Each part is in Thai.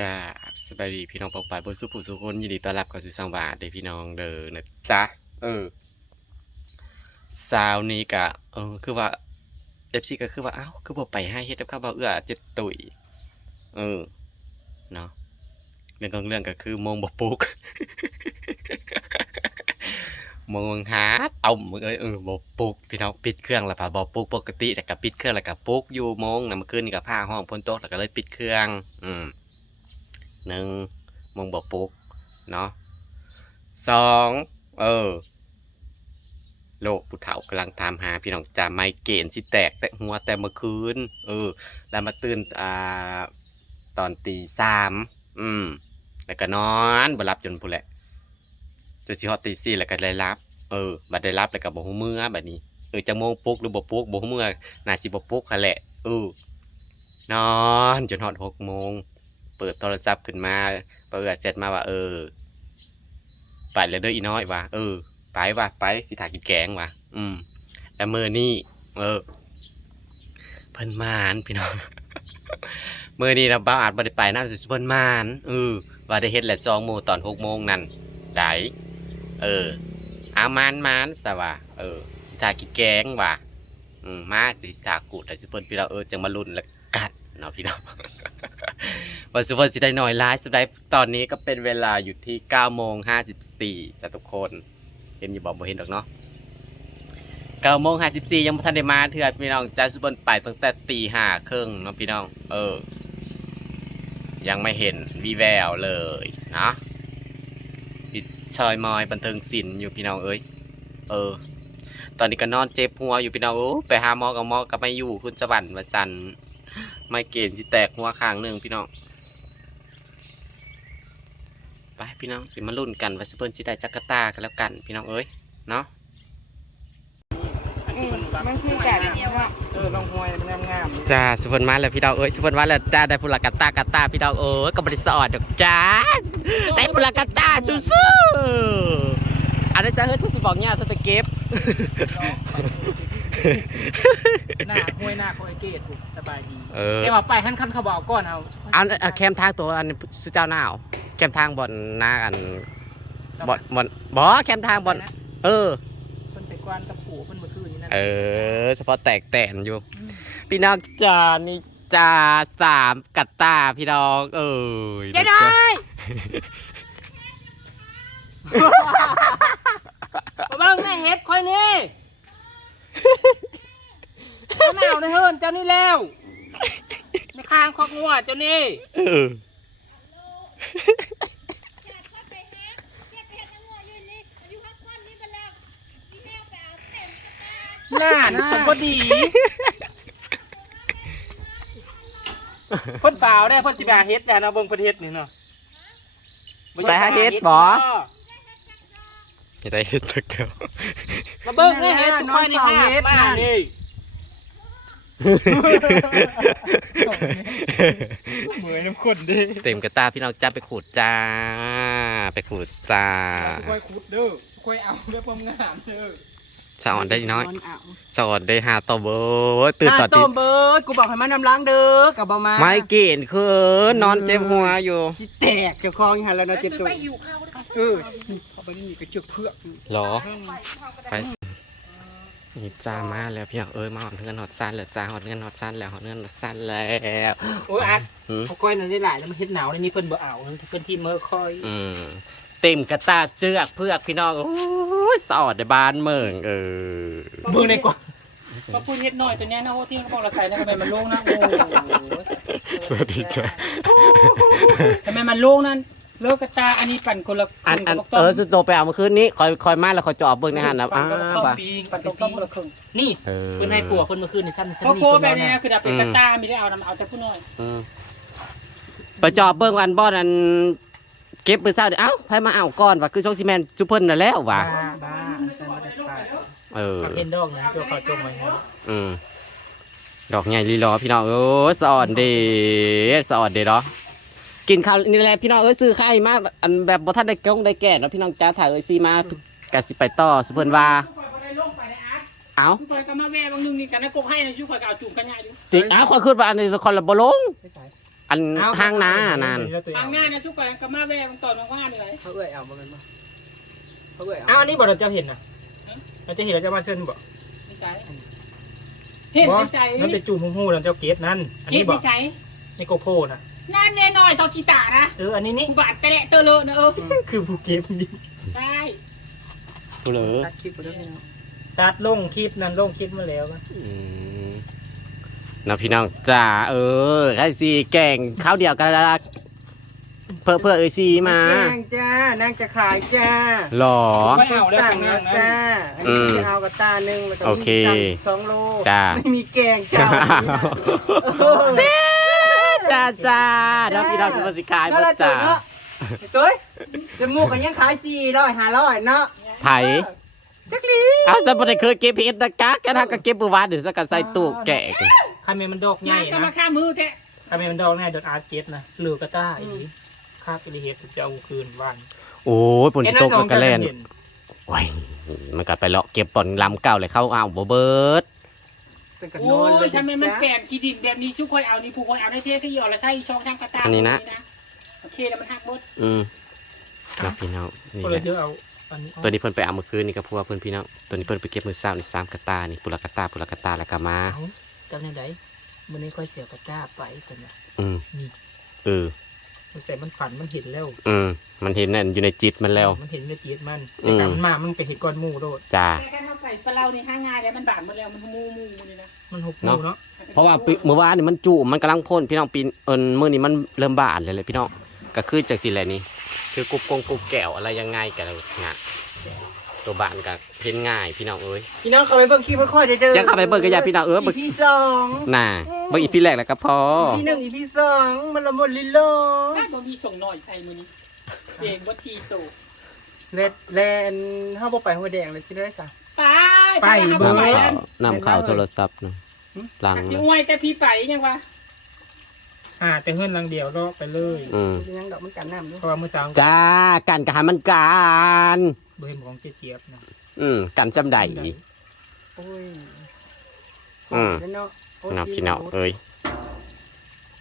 กาสบายดีพี่น้องปอกปายบนสุผู้สุคนยินดีต้อนรับเข้าสู่สังวาเด้พี่น้องเด้อนะจ๊ะเออสาวนี้กะเออคือว่าเอฟซีก็คือว่าเอ้าคือบ่ไปให้เฮ็ดกับข้าวเบาเอื้อเจ็ดตุยเออเนาะเรื่องของเรื่องก็คือโมงบ่ปุกโมงหาเอาเอ้ยเออบ่ปุกพี่น้องปิดเครื่องแล้วป่ะบ่ปุกปกติแต่ก็ปิดเครื่องแล้วก็ปุกอยู่โมงน่ะเมื่อคืนนี่ก็ผ้าห้องพ้นโต๊ะแล้วก็เลยปิดเครื่อง อืม หนึ่งมงบอกปุ๊กเนาะสองเออ โลกผู้เฒ่ากำลังตามหาพี่น้องจ่าไมเกรนสิแตกแต่หัวแต่เมื่อคืน เออ แล้วมาตื่นอ่าตอนตีสามอืม แล้วก็นอนบ่รับจนพูนแหละจนสิฮอดตีสี่แล้วก็ได้รับ เออบัดได้รับแล้วก็บ่ฮู้เมื่อบัดนี้เออจะโมงปลุกหรือบ่ปลุกบ่ฮู้เมื่อน่าสิบ่ปลุกคั่นแหละเออนอนจนฮอดหกโมง เปิดโทรศัพท์ขึ้นมาเปิดเสร็จมาว่า เออ ไปแล้วเด้ออีน้อยว่ะเออ ไปว่ะไปสิถากินแกงว่ะอืมแล้วมือนี่เออ เพิ่นมานพี่น้องมื่อนี่นะบ้าอาจบ่ได้ไปนะสิเพิ่นมานเออว่าได้เฮ็ดแหละ2โมตอน6โมงนั่นได้เออเอามานมานซะว่ะเออสิถากินแกงว่ะอืมมาสิถากูดแต่สิเพิ่นพี่เราเออจังมาลุ้นแล้วกัด เนาะพี่น้องวันสุวรรณสิได้หน่อยไลฟ์สไลฟ์ตอนนี้ก็เป็นเวลาอยู่ที่9โมง54จ้ะทุกคนเห็นอยู่บอกบ่เห็นดอกเนาะ9โมง54ยังบ่ทันได้มาเถื่อพี่น้องจ้าสุวรรไปตั้งแต่ตีห้าครึ่งเนาะพี่น้อง เออ ยังไม่เห็นวีแววเลยนะติดชอยมอยบันเทิงศิลป์อยู่พี่น้องเอ้ยเออ ตอนนี้ก็นอนเจ็บหัวอยู่พี่น้องโอ้ไปหาหมอกับหมอก็ไม่อยู่คุณสวรรค์มาจันทร์ ไม่เกณฑ์สิแตกหัวข้างหนึ่งพี่น้อง ไปพี่น้องสิมาลุ้นกันว่าสิเพิ่นสิได้จักรตากันแล้วกันพี่น้องเอ้ยเนาะอืมมันคือกันว่าเออลองหวยมันงามๆจ้าสุเพิ่นมาแล้วพี่น้องเอ้ยสุเพิ่นมาแล้วจ้าได้พุลกัตตากัตตาพี่น้องเอ้ยก็บ่ได้สอดดอกจ้าได้พุลกัตตาสู้ๆอันนี้จะเฮ้ยทุกสิบอกเนี่ยสเตเก็บ หน้าห้วยหน้าของไอเกตถูกสบายดีเออ แต่ว่าไปขั้นขั้นเขาบอกก่อนเอาอันอันแคมทางตัวอันนี้สุเจ้าหน้าวแคมทางบอนหน้าอันบอนบอนบ่แคมทางบอนเออเพิ่นไปกวนตะปูเพิ่นเมื่อคืนนี้นั่นเออ เฉพาะแตกแตนอยู่พี่น้องจ้านี่จ้าสามกัตตาพี่น้องเอ้ยจะได้มาเบิ่งแม่เฮ็ดคอยนี่ เจ้าหนาวในเฮิรนเจ้านี่แล้วในคางคอกงัวเจ้านี่เออหน้านี่คนบ่ดีคนฝ่าวได้คนสิบาเฮ็ดแล้วเนาะเบิ่งเพิ่นเฮ็ดนี่เนาะไปหาเฮ็ดบ่ไม่ได้เห็นจักเดียวมาเบิ่งแม่เฮ็ดจุกค่อยนี่ค่ะมานี่ เหมือนน้ำข้นดิเต็มกระตาพี่น้องจ้าไปขูดจ้า ไปขูดจ้าสุกอยขุดเด้อสุกอยเอาแบบความงามเด้อสอนได้น้อยมันเอาสอนได้หาต่อเบอร์ตื่นต่อต้ตีมเบิร์ดกูบอกให้มันน้ำล้างเด้อกับบ่มาไม่เก่นคือนอนเจ็บหัวอยู่สิแตกเจ้าของหันแล้วเนาะเจ็บตัวไปอยู่ข้าวเออเอาไปนี่กระเจือกเพือกหรอไป นี่จ้ามาแล้วพี่น้องเอ้ยมาหอดเงินหอดสั้นแล้วจ้าหอดเงินหอดสั้นแล้วหอดเงินหอดสั้นแล้วโอ้ยอัดหืมสุกอยนั่นได้หลายแล้วมันเฮ็ดหนาวนี่เพิ่นบ่เอาเพิ่นที่เมื่อคอยอืมเต็มกระตาเจือกเพือกพี่น้องโอ้ยสอดในบ้านเมืองเออเบิ่งในก่อนก็พูดเฮ็ดน้อยตัวเนี้ยนะโอ้ที่เขาบอกเราใส่นะทำไมมันโล่งนะโอ้สวัสดีจ้าทำไมมันโล่งนั่น เลิกกระตาอันนี้ปั่นคนละอันอันคละเออสุดโตไปเอาเมื่อคืนนี้คอยคอยมาแล้วคอยจะออกเบิ่งในหันนะปั่อ้านคนละต้มบ่าปีงปั่นต้มต้มคนละครึ่งนี่เออเพิ่นให้ผัวคนเมื่อคืนนี่สั้นสั้นโคนี่โค่เพิ่นแบบเอานี้นะนะคือดับเป็นกระตาไม่ได้เอานำเอาแต่ผู้น้อยอืมไปจอบเบิ่งวันบ่อนอันเก็บมือเช้าเดี๋ยวเอ้าไผมาเอาก่อนว่าคือซองซีเมนจุเพิ่นน่ะแล้วว่ะบ้าบ้าใส่มาได้ไปเออเห็นดอกนะตัวเขาจงไว้นะอืมดอกใหญ่ลีรอพี่น้องเอ้ยสอนเดสอนเดเนาะ กินข้าวนี่แหละพี่น้องเอ้ยซื้อไข่มาอันแบบบ่ทันได้กงได้แก่เนาะพี่น้องจ้าถ่ายเอ้ยซีมากะสิไปต่อสุเพิ่นว่าชุบไปลงไปในอาร์ตเอ้าชุบไปก็มาแว่บางนึงนี่กันนะกบให้นะชุบไปก็เอาจุ่มกันยาอยู่ติเอ้าขอยคิดว่าอันนี้คนละบ่ลงไม่ใส่อันห้างนานั่นทางหน้านะชุกไปก็มาแวะมันตอนว่างๆนี่เลยเขาเอ้ยเอาบ่แม่นบ่เขาเอ้ยอ้าเอาวอันนี้บอกเราจะเห็นนะเราจะเห็นเราจะมาเชิญบอกไม่ใช่เห็นไม่ใช่นั่นเป็นจูมหูเราจะเกตนั่นอันเห็นนี้บอไม่กใช่นี่โกโพนะ นั่นแน่นอนตอกีตานะเอออันนี้นี่กูบาดไปแหละเตอเลอะนะเออคือภูเก็ตนี่ได้เหรอตัดคลิปบ่ได้พี่น้องตัดลงคลิปนั้นลงคลิปมาแล้วนะอืมนะพี่น้องจ้าเออไอ้สีแก่งข้าวเดียวกันละเพื่อเพื่อเอ้ยซีมาแจ้งจ้านางจะขายจ้าหรอ ไม่เอาแล้วสั่งข้างหแล้น้าวนะจ้าอันอืนี้มเอากระตาหนึ่งแล้วก็โอมีเคสั่งสองโลจ้า ไม่มีแกงจ้าเออ จ้าจ้าแล้วพี่น้องสมาชิกขายนั่นบ่แหละจ้าเนาะไอ้ตุ้ยจมูกกันยังขายสี่ร้อยห้าร้อยเนาะไถจักรีเอาสมบัติเคยเก็บเพชรนะกะแกทำก็เก็บปืนวานเดี๋ยวสักกันใส่ตู้แกะกันคาเมนมันดอกใหงาญ่นก็มานะฆ่ามือแท้คาเมนมันดอกง่ายโดนอาร์เกตนะหรือกระต้าอีกคาบอิริเฮตจะเอาคืนวันโอ้ยผลที่ตกมันก็แล่นเห็นโอ้ยมันก็ไปเลาะเก็บปอนลำเก่าเลยเข้าเอาบ่เบิด สกัดโอ้นอนเลยยทำไมมันจ้ะแปลกขี้ดินแบบนี้ชุกคอยเอานี่ผู้คอยเอาได้เท่ที่หยอดแล้วใช่ช่องช่างกระตาโอเคแล้วมันหักหมดอืมนะพี่น้องนี่ก็แหเลยละเดี๋ยวเอาอันนี้ตัวนี้เพิ่นไปเอาเมื่อคืนนี่ก็พวกเพิ่นพี่น้องตัวนี้เพิ่นไปเก็บมือเช้านี่สามกระตานี่ปุระกระตาปุระกระตาแล้วก็มา เอาจำได้ไหนมันนี้ค่อยเสียกระต้าไปคนน่ะอืมนี่ เออ มันใส่มันฝันมันเห็นแล้ว อืมมันเห็นนั่นอยู่ในจิตมันแล้ว มันเห็นในจีดมันอืแต่มการมันมามันไปเห็นก้อนหมูโดดจ้าแค่เข้าไปปลาเรานี่ห้าง่ายแล้วมันบาดหมดแล้วมันมูมูมูนี่นะมันหุบหเนาะมูเนาะเพราะว่าปีเมื่อวานนี่มันจุมันกำลังพ่นพี่น้องปีนเอินมื้อนี้มันเริ่มบานเลยเลยพี่น้องก็คือจากสิแหละนี่คือกรุบกงกรุบแก้วอะไรยังไงกันนะ ตัวบานก็เพ้นง่ายพี่น้องเอ้ยพี่น้องเข้าไปเบิ่งคลิปค่อยๆเด้อเด้อยังเข้าไปเบิ่งก็อย่าพี่น้องเออเบิ่งอีพีสองน่ะเบิ่งอีพีแรกแล้วก็พออีพีหนึ่งอีพีสองมันละมุนลิโลน่าบ่มีส่งหน่อยใส่มือนี้เองบ่ชีโตเลดแลนเฮาบ่ไปหัวแดงเลยสิได้ซะไปไปหาบ่นำไปข่าแล้ววนำข่าวโทรศัพท์นะหลังสินะอวยแต่พี่ไปยังวะอ่าแต่เฮือนหลังเดียวเลาะไปเลยอืมยังดอกมันกันน้ำอยู่เพราะว่ามือสาวจ้ากันกะหามันกันบ่ เห็นของเจี๊ยบๆนะอืมกันจำได้โอ้ยอืมเนาะโยน้องพี่น้องเอ้ย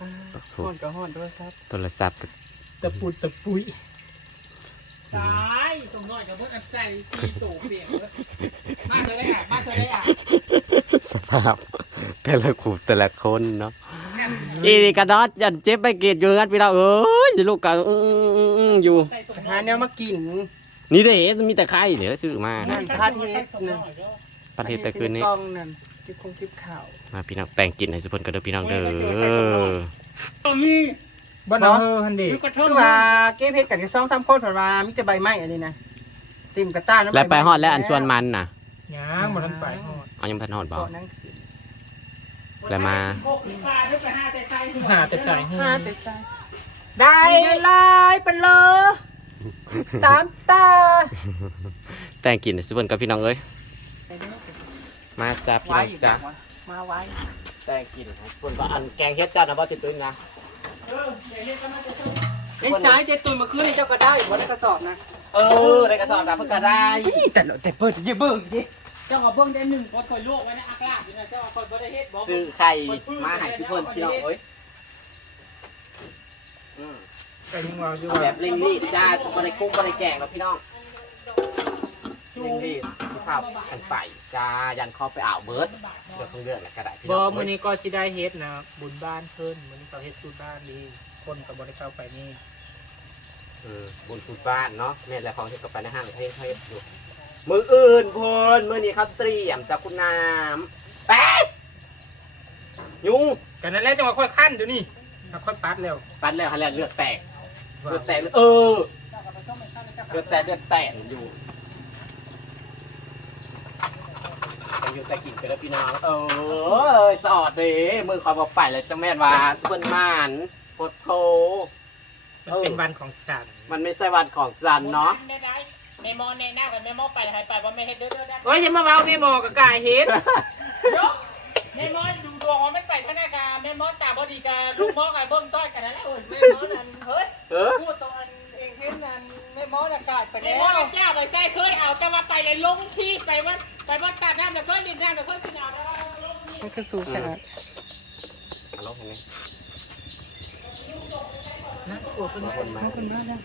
อ่าฮ้อนก็ฮ้อนโทรศัพท์โทรศัพท์ก็ตะปุยตะปุยตายส่งหน่อยกับเพิ่นอับใส่ชีโตเปียกเบิดมาเธอได้อะมาเธอได้อะสภาพ แต่ละคู่แต่ละคนเนาะอีนี่กระดอดจันเจ็บไปเกตอยู่งั้นพี่น้องเอ้ยสิลูกก็อื้อๆๆอยู่ใส่ส่งหาแนวมากิน นี่เด้มีแต่ไข่เดี๋ยวซื้อมานั่นะนพัดเฮ็ดนะประเทศแต่คืนนี้กล้องนั่นคลิปคงคลิปข่าวมาพี่น้องแต่งกินให้สุพลกันเด้อพี่น้องเด้อบ่มีบ้านเอาเฮอฮันเดอยู่กระท่อมคือว่าเก็บเฮ็ดกันที่2 3คนเพิ่นว่ามีแต่ใบไม้อันนี้นะติ่มกระต้านน้ำแล้วไปฮอดแล้วอันส่วนมันน่ะยางบ่ทันไปฮอดเอายังพันฮอดบ่เกาะนั่งคืนแล้วมาโคกปลาเด้อไปหาแต่ใส่หัวหาแต่สายเฮืหาอแต่ใส่ได้ได้ลายเป็นเลย สามตาแต่งกินให้สุพลกับพี่น้องเอ้ยมาจ้าพี่น้องจ้ามาไว้แต่งกินให้สุพลว่าอันแกงเฮ็ดจ้านะบ่ติดตุ้นนะเออเดี๋ยวนี้ก็มาจะชมไอ้สายเจตุนมาคืนนี่เจ้าก็ได้บ่ได้กระสอบนะเออได้กระสอบนะเพิ่นก็ได้นี่แต่ละแต่เปิดอย่าเบิ่งดิเจ้าก็เบิ่งได้หนึ่งคนคอยลวกไว้ในอากาศอยู่นะเจ้าก็บ่ได้เฮ็ดบ่ซื้อไข่มาให้สุพลพี่น้องเอ้ยอืม ก็ยังว่าอยู่เอาแบว่าบเร่งรีดจ้าบ่ได้กุ้งบ่ได้แกงหรอกพี่น้องเร่งรีดสิภาพกันไปจ้ายันคอไปอ่าวเบิร์ดเดี๋ยวเพิ่งเลือกแล้วก็ได้พี่บ่น้องมื้อนี้ก็สิได้เฮ็ดนะบุญบ้านเพิ่นมื้อนี้เขาเฮ็ดบุญบ้านดี คนก็บ่ได้เข้าไปนี่เออบุญคุณบ้านเนาะแม่และของที่ก็ไปในห้างให้ให้อยู่มืออื่นพนมือนี้เขาเตรียมจากคุณน้ำแป๊ะยุง กันนั่นแหละจังว่าค่อยคั่นเดี๋ยวนี้ถ้าค่อยปัดแล้ว ปันแล้วฮะแล้วเลือดแตก เลือดแตกเออเลือดแตกเลือดแตกอยู่แต่อยู่แต่กินไปแล้วพี่น้องเออสอดเด้มือคอยบอกไปเลยจังแม่นว่าเปิ้นมานปดโทมันเป็นวันของสัตว์มันไม่ใช่วันของสันเนาะได้ได้แม่มอแน่หน้ากันแม่มอไปหายไปว่าแม่เฮ็ดเด้อเด้อได้โอ้ยอย่ามาเว้าแม่หมอกับกายเฮ็ดยก แม่มอดูดวงว่ามันไปธนาคารแม่มอตาบ่ดีกับลูกมอกับเบิ่งต้อยกันนั่นแหละเอ้ยไม่มอนันเฮ้ยเออพูดตรงอันเองเห็นนันไม่มออากาศไปแม่แล้มอวกับเจ้าไปใส่เคยเอาแต่ว่าไปเลยลงที่ไปว่าไปว่าตัดน้ำแล้วก็ดินน้ำแล้วก็กินเอาแล้วลงที่มันคือสูงขนาดฮัลโหลเห็นไหมโอ้เป็นมาเป็นมาเป็นมาแล้ว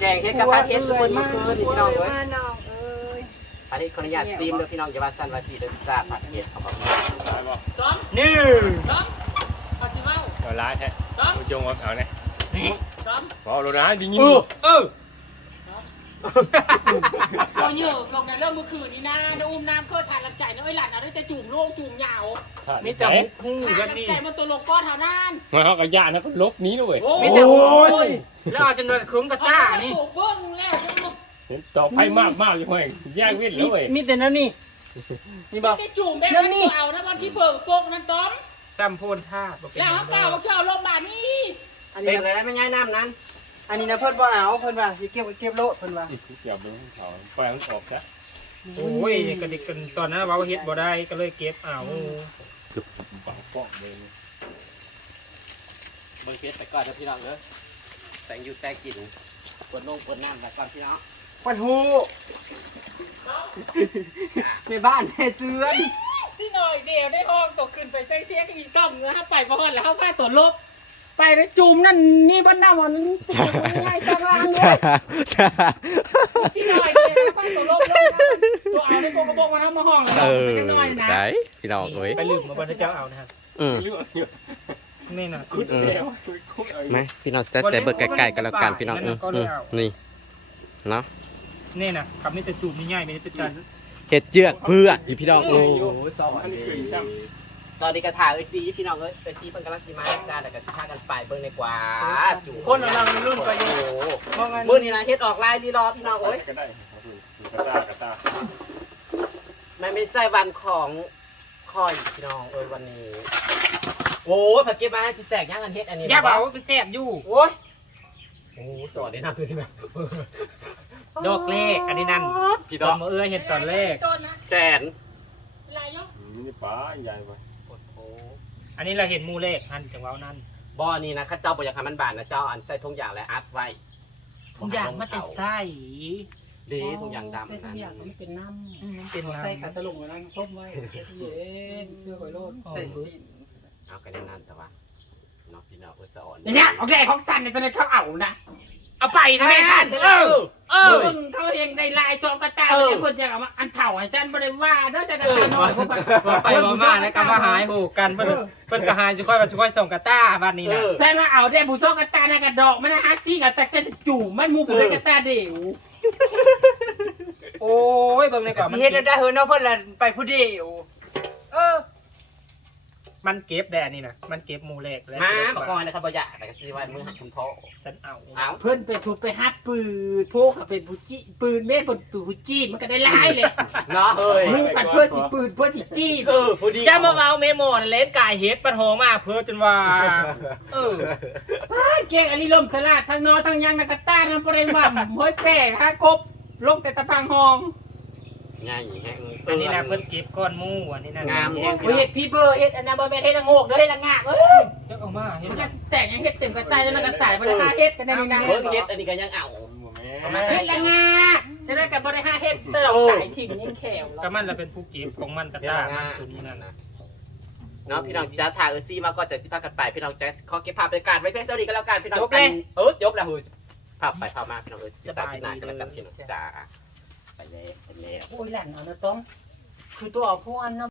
แกงเฮ็ดกับผัดเฮ็ดทุกคนเมื่อคืนนี่พี่น้องเอ้ยมาน้องเอ้ยอันนี้ขออนุญาตซีมเด้อพี่น้องอย่าว่าสั้นว่าสีเด้อจ้าผัดเฮ็ดเขาบอกซ้อมนี่ซ้อมเอา สิเมาเอาร้ายแท้ซ้อมเอาจงเอาเอาเนี่ยซ้อมบอกเรานะดียิงเออเออเอาเยอะลงในเรื่องเมื่อคืนนี้นะน้องอุ้มน้ำเกิดทานลำใจน้อยหลานเอาได้จะจุ่มโล่งจุ่มยาวมีแต่มุกคู่ทานกันนี่ลำใจมันตัวลงก้อนเท่านั้นมาเขากระยานนะก็ลบหนี้ด้วยโอ้มีแต่มุกคู่แล้วเอาจนโดนคุ้มกระจ้านี่ถูกเบิ้งแล้วเห็นต่อไปมากมากอยู่ห้อยแยกเว้นมีเลยมีแต่นั่นนี่ นี่บอกจะจุ่มแบบนั่นั้นนนี่เอานะวันที่เบิกโปกนั้นต้อมซ้ำโพนท่าบอกเป็นแล้วเขากล่าวว่าเชื่อลงบาทนี่อันเป็นี้นอะไรไม่ง่ายน้ำนั้น อันนี้นะเพิ่นบ่เอาเพิ่นว่าสิเก็บไว้เก็บโลดเพิ่นว่าเกี่ยวเป็นเขาไปมันออกจ้ะโอ้ยกระดิกกันตอนนั้นเว่าเฮ็ดบ่ได้ก็เลยเก็บเอาเกือบปังป้องเลยเบิ่งเฮ็ดไปก่อนเด้อพี่น้องเด้อแต่งอยู่แต่งกินกดนมกดน้ำไปก่อนพี่น้องปัดหู ในบ้านในเตือนสิหน่อยเดียวได้ห้องตกขึ้นไปใส่เทียกอีต้อมเนื้อไปพอแล้วเขาพาตัวลบ ไปแล้วจุ่มนั่นนี่บ้านนาวันง่ายตารางเลยสิหน่อยเดียวพาตัวลบเลยตัวเอาในโปกระบอกมาทำมาห้องเลยเออจะน้อยนะได้พี่น้องเอ้ยไปลืมมาบรรเจ้าเอานะครับอืมเลือกเยอะนี่น่ะคุดแล้วคุดเอาไหมพี่น้องจะใส่เบิกไก่ๆกันแล้วกันพี่น้องอืมอืมนี่เนาะ นี่น่ะคำนี้จะจูบนี่ง่ายไม่ได้เป็นการเฮ็ดเยือกเพื่อกพี่น้องโอ้สอนอันนี้คือจ้ตอนนี้กระถาเอ้ยซีพี่น้องเอ้ยเอ้ยซีเพิ่นกำลังสิมาจ้าแล้วก็สิพากันไปเบิ่งในกว่าจู่คนของเราในรุ่นไปอยู่โอ้โหมองอันมื้อนี้นะเฮ็ดออกลายดีรอพี่น้องำเอ้ยก็ได้กระตากระตามันไม่ใช่วันของคอยพี่น้องเอ้ยวันนี้ โอ้ยผักเก็บมาให้สิแตกย่างกันเฮ็ดอันนี้อย่านะเบาบ่เป็นแซ่บอยู่โอ้ยโอ้โหสอนได้นำด้วยนะ ดอกแรกอันนี้นั่นพี่ตดออนกมาเอื้อเห็นตอนแรกต้นนะแสนลายยกนี่ป้าใหญ่ไปโอ้โหอันนี้เราเห็นหมูเลขหันจังหวะนั้นบ่อนี่นะข้าเจ้าบ่อยากให้มันบานนะเจ้าอันใส่ทุงอย่างและอัดไว้ทุกอย่างมาแต่ใส่ดีทุงอย่างดำใส่ทุนะกอย่างมันเป็นน้อืมมันเป็นำน้ำใส่ขาสลุงแล้วต้มไว้เย็นเชื่อคอยโลดใส่สินเอากันแน่นแต่ว่าน้องพี่น้องเอ้ยสอนเนี่ยโอเคของสันในตอนนี้เขาเอานะ เอาไปนะแม่สันเออ เออมึงเขาเองในลายซองกระตายเลยคนจะเอามาอันเถ่าให้สันบริว่าเด้อจะได้หน่อยพวกมันไปมาแล้วก็มาหายหูกันเพิ่นเพิ่นก็หายจะค่อยมาช่วยส่งกระตาบ้านนี้นะแซนว่าเอาได้บุซองกระตาในกระดอกมันนะฮะซี่กับแต่จะจู่มันมูบุได้กระตาเดียวโอ้ยเบิ่งเลยก่อนสิเฮ็ดได้เฮ้ยเนาะเพิ่นละไปผู้เดียวเออ มันเก็บแดนนี่นะมันเก็บหมูเล็กแล้วมาบอกคอยนะครับบ่อยากแต่ก็สิไว้มือหักคุณพ่อฉันเอาเอาเพื่อนไปพูดไปฮัดปืนพวกเขาเป็นผู้จี้ปืนแม่เป็นปืนผู้จี้มันก็ได้ร้ายเลยเนาะเฮ้ยมือปัดเพื่อสิปืนเพื่อสิจี้เออผู้ดีอย่ามาเอาเมโมนเล่นกายเฮ็ดปันหอมาเพื่อจนว่าเออป้าเก่งอันนี้ลมสลัดทั้งนอทั้งยังนักตาทั้งประเด็นว่าห้อยแป้ฮะกบลงแต่ตะพังห้อง ง่ายแฮงอันนี้นะเพิ่นเก็บก้อนหมูอันนี้นะงามเฮ็ดพี่เบอร์เฮ็ดอันนั้นบ่แม่นเฮ็ดละโงกเด้อเฮ็ดละงากเอ้ยเฮ็ดออกมาเฮ็ดละแตกยังเฮ็ดเต็มกระต่ายแล้วกระต่ายบ่ได้หาเฮ็ดกันได้นี่นะเบิ่งเฮ็ดอันนี้ก็ยังเอาเฮ็ดละงากจะได้กับบริหารเฮ็ดสลบไก่ที่มันยิ่งแขวก็มันละเป็นผู้เก็บของมันตะเฮ็ดตาละง่าตัวนี้นั่นนะเนาะพี่น้องจะถ่ายเออซี่มาก็จะสิพากันไปพี่น้องจะขอเก็บภาพบรรยากาศไว้เพียงเท่านี้ก็แล้วกันพี่น้องเออจบแล้วเฮ้ยภาพไปภาพมาพี่น้องเออสิตามที่ไหนกันแล้วกันพี่น้องจ้า ไปแล้วไปแล้ว โอ้ยหลานเอานะต้อง คือตัวเอาพวกอันนะ